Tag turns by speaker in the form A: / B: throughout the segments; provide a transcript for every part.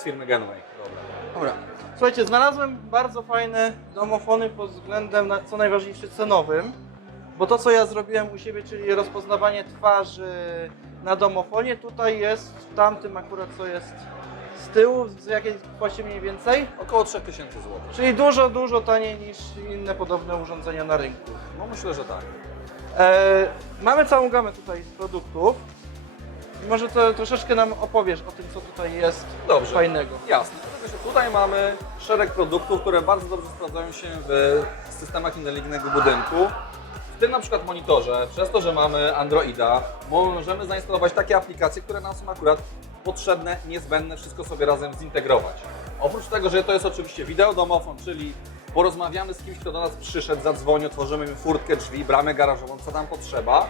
A: Z firmy Genway. Dobra.
B: Dobra. Słuchajcie, znalazłem bardzo fajne domofony pod względem, na, co najważniejsze, cenowym. Bo to, co ja zrobiłem u siebie, czyli rozpoznawanie twarzy na domofonie, tutaj jest w tamtym akurat, co jest z tyłu, z jakiej płaci mniej więcej.
A: Około 3000 zł.
B: Czyli dużo, dużo taniej niż inne podobne urządzenia na rynku.
A: No myślę, że tak.
B: E, mamy całą gamę tutaj produktów. Może to troszeczkę nam opowiesz o tym, co tutaj jest
A: Dobrze.
B: fajnego.
A: Jasne. Dlatego, że tutaj mamy szereg produktów, które bardzo dobrze sprawdzają się w systemach inteligentnego budynku. W tym na przykład monitorze, przez to, że mamy Androida, możemy zainstalować takie aplikacje, które nam są akurat potrzebne, niezbędne, wszystko sobie razem zintegrować. Oprócz tego, że to jest oczywiście wideodomofon, czyli porozmawiamy z kimś, kto do nas przyszedł, zadzwoni, otworzymy im furtkę, drzwi, bramę garażową, co nam potrzeba,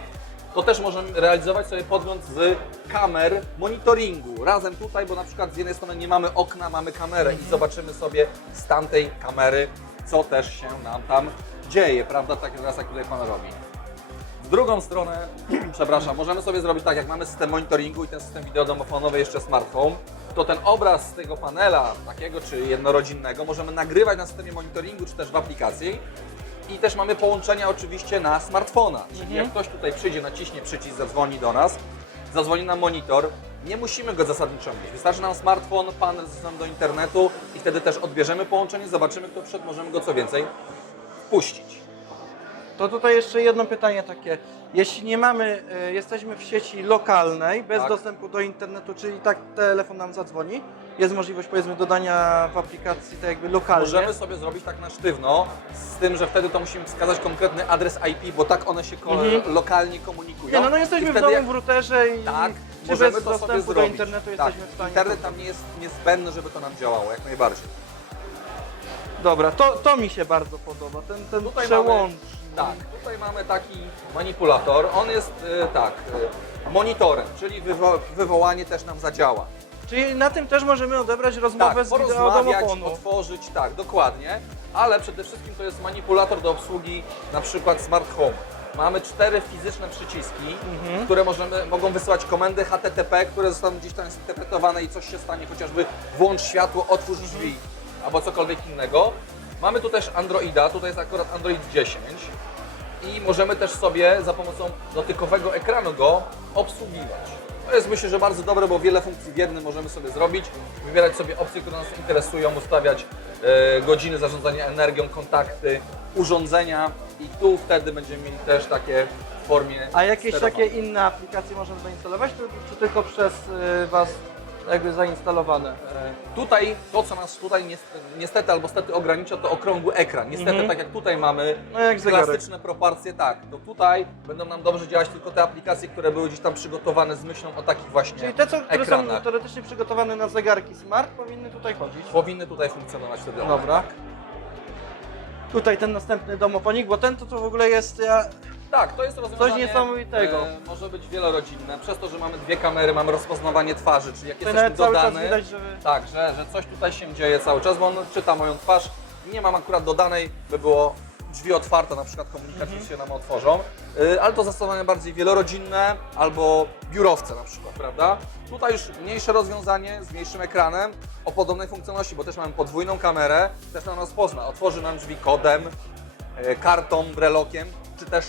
A: to też możemy realizować sobie podgląd z kamer monitoringu. Razem tutaj, bo na przykład z jednej strony nie mamy okna, mamy kamerę i zobaczymy sobie z tamtej kamery, co też się nam tam dzieje, prawda? Tak teraz jak tutaj Pan robi. W drugą stronę, przepraszam, możemy sobie zrobić tak, jak mamy system monitoringu i ten system wideodomofonowy jeszcze smart home, to ten obraz z tego panela, takiego czy jednorodzinnego, możemy nagrywać na systemie monitoringu, czy też w aplikacji. I też mamy połączenia oczywiście na smartfona, czyli
B: Mhm.
A: jak ktoś tutaj przyjdzie, naciśnie przycisk, zadzwoni do nas, zadzwoni na monitor, nie musimy go zasadniczo mieć. Wystarczy nam smartfon, panel z dostępem do internetu i wtedy też odbierzemy połączenie, zobaczymy kto przyszedł, możemy go co więcej wpuścić.
B: To tutaj jeszcze jedno pytanie takie. Jeśli nie mamy, y, jesteśmy w sieci lokalnej, bez
A: Tak.
B: dostępu do internetu, czyli tak telefon nam zadzwoni, jest możliwość powiedzmy dodania w aplikacji tak jakby lokalnie.
A: Możemy sobie zrobić tak na sztywno, z tym, że wtedy to musimy wskazać konkretny adres IP, bo tak one się ko-
B: Mhm.
A: lokalnie komunikują.
B: Nie, no, no
A: I
B: jesteśmy w
A: wtedy
B: domu
A: jak-
B: w routerze i
A: Tak,
B: czy
A: możemy
B: bez
A: to sobie
B: dostępu do
A: zrobić.
B: internetu
A: tak.
B: jesteśmy w stanie.
A: Internet tam nie jest niezbędny, żeby to nam działało, jak najbardziej.
B: Dobra, to, to mi się bardzo podoba, ten, ten
A: Tutaj
B: przełącz.
A: Tak, tutaj mamy taki manipulator. On jest y, tak, y, monitorem, czyli wywo- wywołanie też nam zadziała.
B: Czyli na tym też możemy odebrać rozmowę
A: Tak,
B: z
A: porozmawiać,
B: wideodomofonu.
A: otworzyć, tak, dokładnie. Ale przede wszystkim to jest manipulator do obsługi na przykład smart home. Mamy cztery fizyczne przyciski,
B: Mhm.
A: które możemy, mogą wysyłać komendy HTTP, które zostaną gdzieś tam zinterpretowane i coś się stanie, chociażby włącz światło, otwórz drzwi, albo cokolwiek innego. Mamy tu też Androida, tutaj jest akurat Android 10 i możemy też sobie za pomocą dotykowego ekranu go obsługiwać. To jest myślę, że bardzo dobre, bo wiele funkcji w jednym możemy sobie zrobić, wybierać sobie opcje, które nas interesują, ustawiać e, godziny zarządzania energią, kontakty, urządzenia i tu wtedy będziemy mieli też takie w formie
B: A jakieś
A: sterowania.
B: takie inne aplikacje możemy zainstalować, czy, czy tylko przez y, Was jakby zainstalowane?
A: Tutaj to, co nas tutaj niestety, albo stety ogranicza, to okrągły ekran. Niestety,
B: Mhm.
A: tak jak tutaj mamy
B: No jak zegarek.
A: klasyczne proporcje, tak, to tutaj będą nam dobrze działać tylko te aplikacje, które były gdzieś tam przygotowane z myślą o takich właśnie
B: Czyli te, co, które są teoretycznie przygotowane na zegarki smart, powinny tutaj chodzić.
A: Powinny tutaj funkcjonować wtedy.
B: Dobra. Tutaj ten następny domofonik, bo ten to, to w ogóle jest, ja,
A: Tak, to jest rozwiązanie.
B: Coś niesamowitego.
A: E, może być wielorodzinne. Przez to, że mamy dwie kamery, mamy rozpoznawanie twarzy, czyli jak
B: tutaj
A: jesteśmy
B: nawet cały czas
A: dodany.
B: widać, że wy...
A: Tak, że, że coś tutaj się dzieje cały czas, bo on czyta moją twarz. Nie mam akurat dodanej, by było drzwi otwarte, na przykład komunikacji
B: Mhm.
A: się nam otworzą. Y, ale to zastosowanie bardziej wielorodzinne albo biurowce na przykład, prawda? Tutaj już mniejsze rozwiązanie z mniejszym ekranem o podobnej funkcjonalności, bo też mamy podwójną kamerę, też nam rozpozna. Otworzy nam drzwi kodem, y, kartą, brelokiem, czy też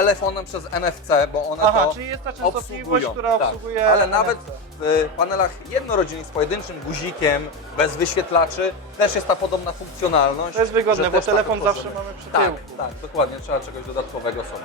A: telefonem przez NFC, bo one
B: Aha,
A: to
B: czyli jest ta częstotliwość,
A: obsługują.
B: która
A: tak.
B: obsługuje
A: Ale
B: NFC.
A: nawet w panelach jednorodzinnych z pojedynczym guzikiem, bez wyświetlaczy, też jest ta podobna funkcjonalność.
B: To jest wygodne,
A: że
B: bo
A: też
B: telefon zawsze mamy przy
A: Tak,
B: tyłku.
A: tak, dokładnie, trzeba czegoś dodatkowego sobie.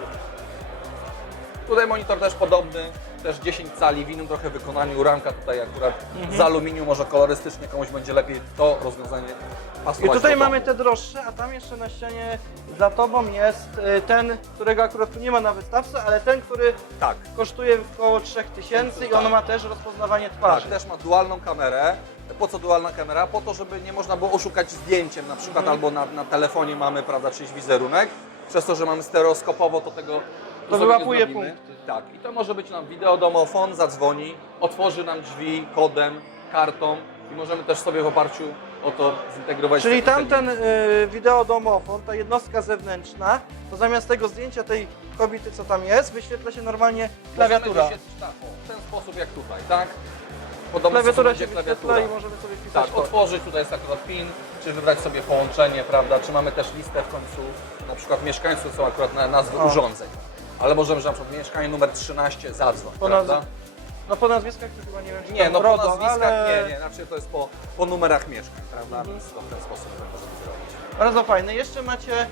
A: Tutaj monitor też podobny, też 10 cali w innym trochę wykonaniu, ramka tutaj akurat z aluminium, może kolorystycznie komuś będzie lepiej to rozwiązanie
B: I
A: pasować
B: tutaj
A: do domu.
B: mamy te droższe, a tam jeszcze na ścianie za Tobą jest y, ten, którego akurat tu nie ma na wystawce, ale ten, który
A: Tak,
B: kosztuje około 3000 i on ma też rozpoznawanie
A: Tak,
B: twarzy.
A: też ma dualną kamerę. Po co dualna kamera? Po to, żeby nie można było oszukać zdjęciem na przykład,
B: Mhm.
A: albo na, na telefonie mamy, prawda, czyjś wizerunek. Przez to, że mamy stereoskopowo, to tego
B: To
A: sobie
B: wyłapuje
A: zrobimy.
B: punkty.
A: Tak, i to może być nam wideodomofon, zadzwoni, otworzy nam drzwi kodem, kartą i możemy też sobie w oparciu o to zintegrować.
B: Czyli tamten y, wideodomofon, ta jednostka zewnętrzna, to zamiast tego zdjęcia tej kobiety, co tam jest, wyświetla się normalnie klawiatura.
A: Możemy wyświetlić, tak, w ten sposób jak tutaj, tak? Podobno
B: Klawiatura się wyświetla i możemy sobie wpisać
A: Tak,
B: kod.
A: otworzyć, tutaj jest akurat PIN, czy wybrać sobie połączenie, prawda? Czy mamy też listę w końcu, na przykład mieszkańców są akurat na nazwy
B: O.
A: urządzeń. Ale możemy, że na przykład mieszkanie numer 13 zadzwoń,
B: Po
A: prawda?
B: nazw- No po nazwiskach to chyba nie wiem, czy
A: Nie, no po nazwiskach
B: ale...
A: nie, nie, znaczy to jest po, po numerach mieszkań, prawda?
B: Mhm.
A: Więc to w ten sposób możemy zrobić.
B: Bardzo fajne. Jeszcze macie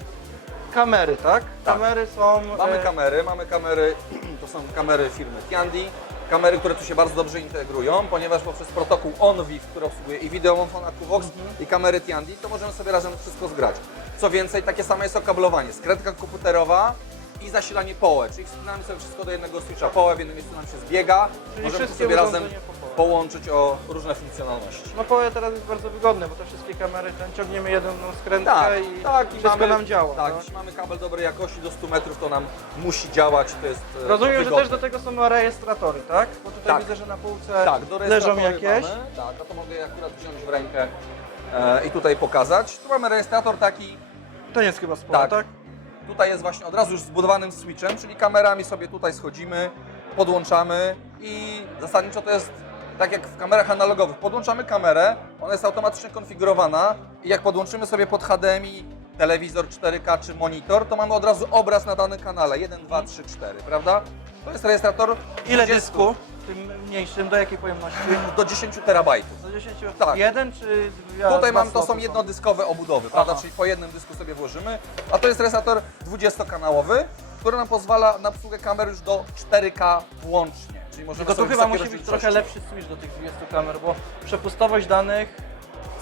B: kamery, tak?
A: Tak.
B: Kamery są...
A: Mamy
B: e,
A: kamery, mamy kamery, to są kamery firmy Tiandi, kamery, które tu się bardzo dobrze integrują, ponieważ poprzez protokół OnVIF, który obsługuje i wideomofon Akuvox i kamery Tiandi, to możemy sobie razem wszystko zgrać. Co więcej, takie same jest okablowanie, skrętka komputerowa i zasilanie POE, czyli wspinamy sobie wszystko do jednego switcha POE, w jednym miejscu nam się zbiega,
B: Czyli
A: możemy
B: wszystkie
A: sobie razem
B: urządzenia po POE.
A: połączyć o różne funkcjonalności.
B: No POE teraz jest bardzo wygodne, bo te wszystkie kamery, ten ciągniemy jedną skrętkę
A: Tak,
B: i
A: tak,
B: wszystko
A: mamy,
B: nam działa.
A: Tak,
B: no.
A: jeśli mamy kabel dobrej jakości do 100 metrów, to nam musi działać, to jest e,
B: Rozumiem, że
A: wygodne.
B: też do tego są rejestratory, tak? Bo tutaj
A: Tak.
B: widzę, że na półce
A: Tak, do
B: leżą
A: rejestratory
B: jakieś.
A: Mamy, tak, a to mogę je akurat wziąć w rękę e, i tutaj pokazać. Tu mamy rejestrator taki,
B: To nie jest chyba sporo,
A: Tak.
B: tak?
A: Tutaj jest właśnie od razu już zbudowanym switchem, czyli kamerami sobie tutaj schodzimy, podłączamy i zasadniczo to jest tak jak w kamerach analogowych. Podłączamy kamerę, ona jest automatycznie konfigurowana i jak podłączymy sobie pod HDMI telewizor 4K czy monitor, to mamy od razu obraz na danym kanale 1, 2, 3, 4, prawda? To jest rejestrator
B: Ile
A: 20
B: dysku? Tym mniejszym, do jakiej pojemności?
A: do 10 terabajtów.
B: Do 10?
A: Tak.
B: Jeden czy dwie?
A: Tutaj
B: dwa
A: mam, to są jednodyskowe obudowy, prawda?
B: Aha.
A: Czyli po jednym dysku sobie włożymy. A to jest rejestrator 20-kanałowy, który nam pozwala na obsługę kamer już do 4K włącznie. Czyli możemy
B: Tylko tu chyba musi być trochę lepszy switch do tych 20 kamer, bo przepustowość danych...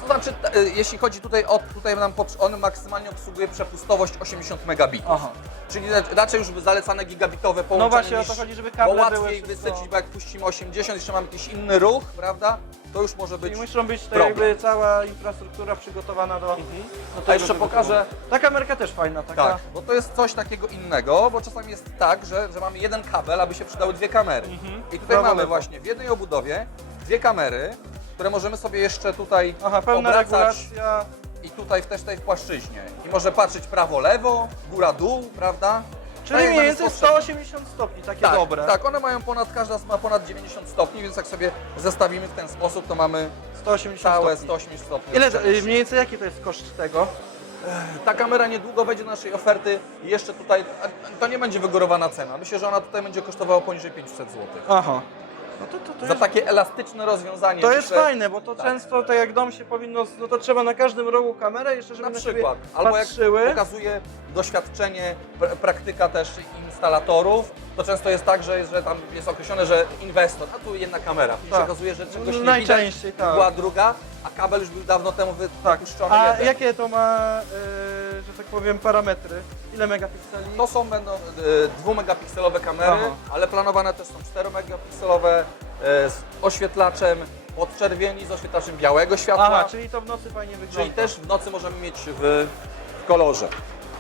A: To znaczy, y, jeśli chodzi tutaj o, tutaj nam, on maksymalnie obsługuje przepustowość 80 megabitów.
B: Aha.
A: Czyli ra- raczej już zalecane gigabitowe połączenie
B: No właśnie o to chodzi, żeby
A: bo
B: kable
A: łatwiej
B: były
A: wysycić, bo jak puścimy 80, jeszcze mamy jakiś inny ruch, prawda? To już może być...
B: Czyli muszą być
A: problem.
B: jakby cała infrastruktura przygotowana do... do
A: A
B: tego,
A: jeszcze
B: żeby
A: pokażę,
B: było. Ta kamerka też fajna, taka...
A: Tak, bo to jest coś takiego innego, bo czasami jest tak, że, że mamy jeden kabel, aby się przydały dwie kamery.
B: Mhm.
A: I tutaj
B: Prawo,
A: mamy
B: lewo.
A: właśnie w jednej obudowie dwie kamery, które możemy sobie jeszcze tutaj
B: Aha, pełna
A: obracać
B: regulacja.
A: i tutaj w też tej w płaszczyźnie. I może patrzeć prawo, lewo, góra, dół, prawda?
B: Czyli
A: Tak
B: mniej więcej
A: jest potrzebne.
B: 180 stopni, takie
A: tak,
B: dobre.
A: Tak, one mają ponad, każda ma ponad 90 stopni, więc jak sobie zestawimy w ten sposób, to mamy
B: 180
A: całe
B: stopni.
A: 180 stopni.
B: Ile, y, mniej więcej jaki to jest koszt tego?
A: Ta kamera niedługo wejdzie do naszej oferty i jeszcze tutaj, to nie będzie wygórowana cena. Myślę, że ona tutaj będzie kosztowała poniżej 500 zł.
B: Aha. No to, to, to
A: Za
B: jest,
A: takie elastyczne rozwiązanie.
B: to jest fajne, bo to
A: tak.
B: często tak jak dom się powinno, no to trzeba na każdym rogu kamerę, jeszcze żeby
A: Na
B: na
A: przykład. Albo jak
B: patrzyły.
A: pokazuje doświadczenie, pr- praktyka też instalatorów, to często jest tak, że, że tam jest określone, że inwestor, a tu jedna kamera. I
B: Tak.
A: się okazuje, że czegoś nie
B: Najczęściej,
A: widać,
B: tak.
A: była druga, a kabel już był dawno temu
B: Tak.
A: wypuszczony
B: A
A: jeden.
B: jakie to ma, y, tak powiem, parametry? Ile megapikseli?
A: To są będą y, dwumegapikselowe kamery,
B: Aha.
A: ale planowane też są 4 megapikselowe y, z oświetlaczem podczerwieni, z oświetlaczem białego światła.
B: Aha, czyli to w nocy fajnie wygląda.
A: Czyli też w nocy możemy mieć w, w kolorze.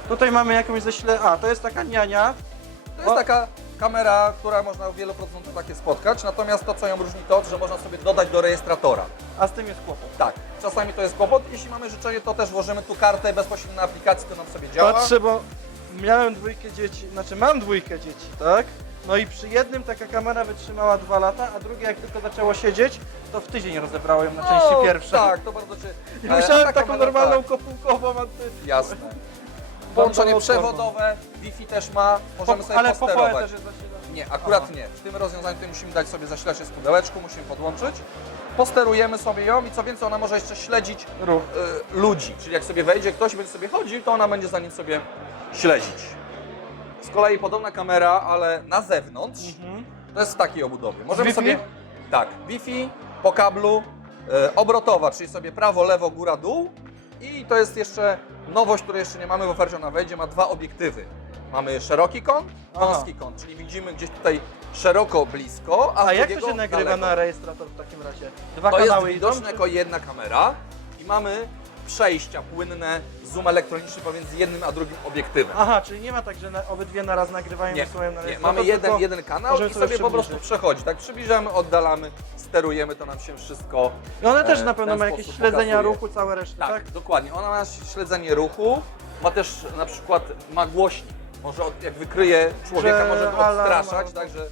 B: Tutaj mamy jakąś ześle... A, to jest taka niania.
A: To jest
B: O.
A: taka kamera, która można w wielu producentów takie spotkać, natomiast to co ją różni to, że można sobie dodać do rejestratora.
B: A z tym jest kłopot.
A: Tak, czasami to jest kłopot. Jeśli mamy życzenie, to też włożymy tu kartę bezpośrednio na aplikacji, to nam sobie działa.
B: Patrzę, bo miałem dwójkę dzieci, znaczy mam dwójkę dzieci, tak? No i przy jednym taka kamera wytrzymała dwa lata, a drugie jak tylko zaczęło siedzieć, to w tydzień rozebrało ją na części
A: No,
B: pierwsze.
A: Tak, to bardzo cię...
B: I
A: e, a
B: musiałem
A: ta
B: taką
A: kamera,
B: normalną
A: Tak,
B: kopułkową, a ty...
A: jasne. Połączenie przewodowe, Wi-Fi też ma, możemy sobie
B: ale po
A: posterować.
B: też jest zasilane.
A: Nie, akurat
B: Aha.
A: nie. W tym rozwiązaniu tutaj musimy dać sobie zasilacz z pudełeczku, musimy podłączyć. Posterujemy sobie ją i co więcej, ona może jeszcze śledzić
B: Ruch.
A: y, ludzi. Czyli jak sobie wejdzie, ktoś będzie sobie chodził, to ona będzie za nim sobie śledzić. Z kolei podobna kamera, ale na zewnątrz,
B: Mhm.
A: to jest w takiej obudowie. Możemy
B: Wi-Fi?
A: sobie. Tak, Wi-Fi po kablu, y, obrotowa, czyli sobie prawo, lewo, góra, dół. I to jest jeszcze nowość, której jeszcze nie mamy w ofercie, ona wejdzie, ma dwa obiektywy. Mamy szeroki kąt,
B: Aha.
A: wąski kąt, czyli widzimy gdzieś tutaj szeroko, blisko, a,
B: A
A: z
B: jak to
A: drugiego
B: się nagrywa
A: daleko.
B: na rejestrator w takim razie? Dwa
A: To jest
B: kanały idą?
A: widoczne jako jedna kamera i mamy przejścia płynne, zoom elektroniczny pomiędzy jednym a drugim obiektywem.
B: Aha, czyli nie ma tak, że na, obydwie na raz nagrywają i wysyłają na
A: nie,
B: rejestrator,
A: mamy jeden,
B: tylko
A: jeden kanał
B: możemy
A: i
B: sobie
A: sobie po prostu
B: przybliżyć.
A: przechodzi. Tak przybliżamy, oddalamy, sterujemy, to nam się wszystko
B: I one też
A: e,
B: na
A: w
B: pewno
A: ten
B: ma jakieś
A: sposób
B: śledzenia
A: pokazuje.
B: ruchu, całe reszty,
A: Tak,
B: tak?
A: dokładnie. Ona ma śledzenie ruchu, ma też na przykład ma głośnik. Może od, jak wykryje człowieka,
B: Że
A: może go
B: alarm
A: odstraszać, tak, że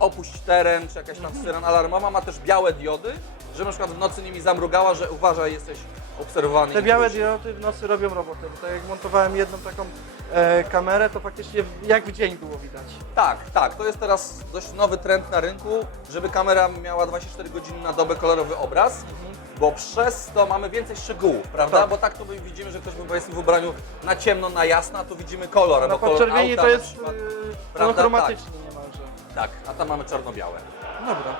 A: opuść teren, czy jakaś tam syrena alarmowa, ma też białe diody, że na przykład w nocy nimi zamrugała, że uważaj, jesteś obserwowany.
B: Te białe diody w nocy robią robotę, bo tak jak montowałem jedną taką e, kamerę, to faktycznie jak w dzień było widać.
A: Tak, tak. To jest teraz dość nowy trend na rynku, żeby kamera miała 24 godziny na dobę kolorowy obraz, bo przez to mamy więcej szczegółów, prawda?
B: Tak.
A: Bo tak to my widzimy, że ktoś by jest w ubraniu na ciemno, na jasno, a tu widzimy kolor.
B: Na
A: bo kolor
B: podczerwieni
A: auta
B: to
A: na
B: jest
A: przykład- Prawda?
B: monochromatyczny niemalże.
A: Tak, a tam mamy czarno-białe.
B: Dobra.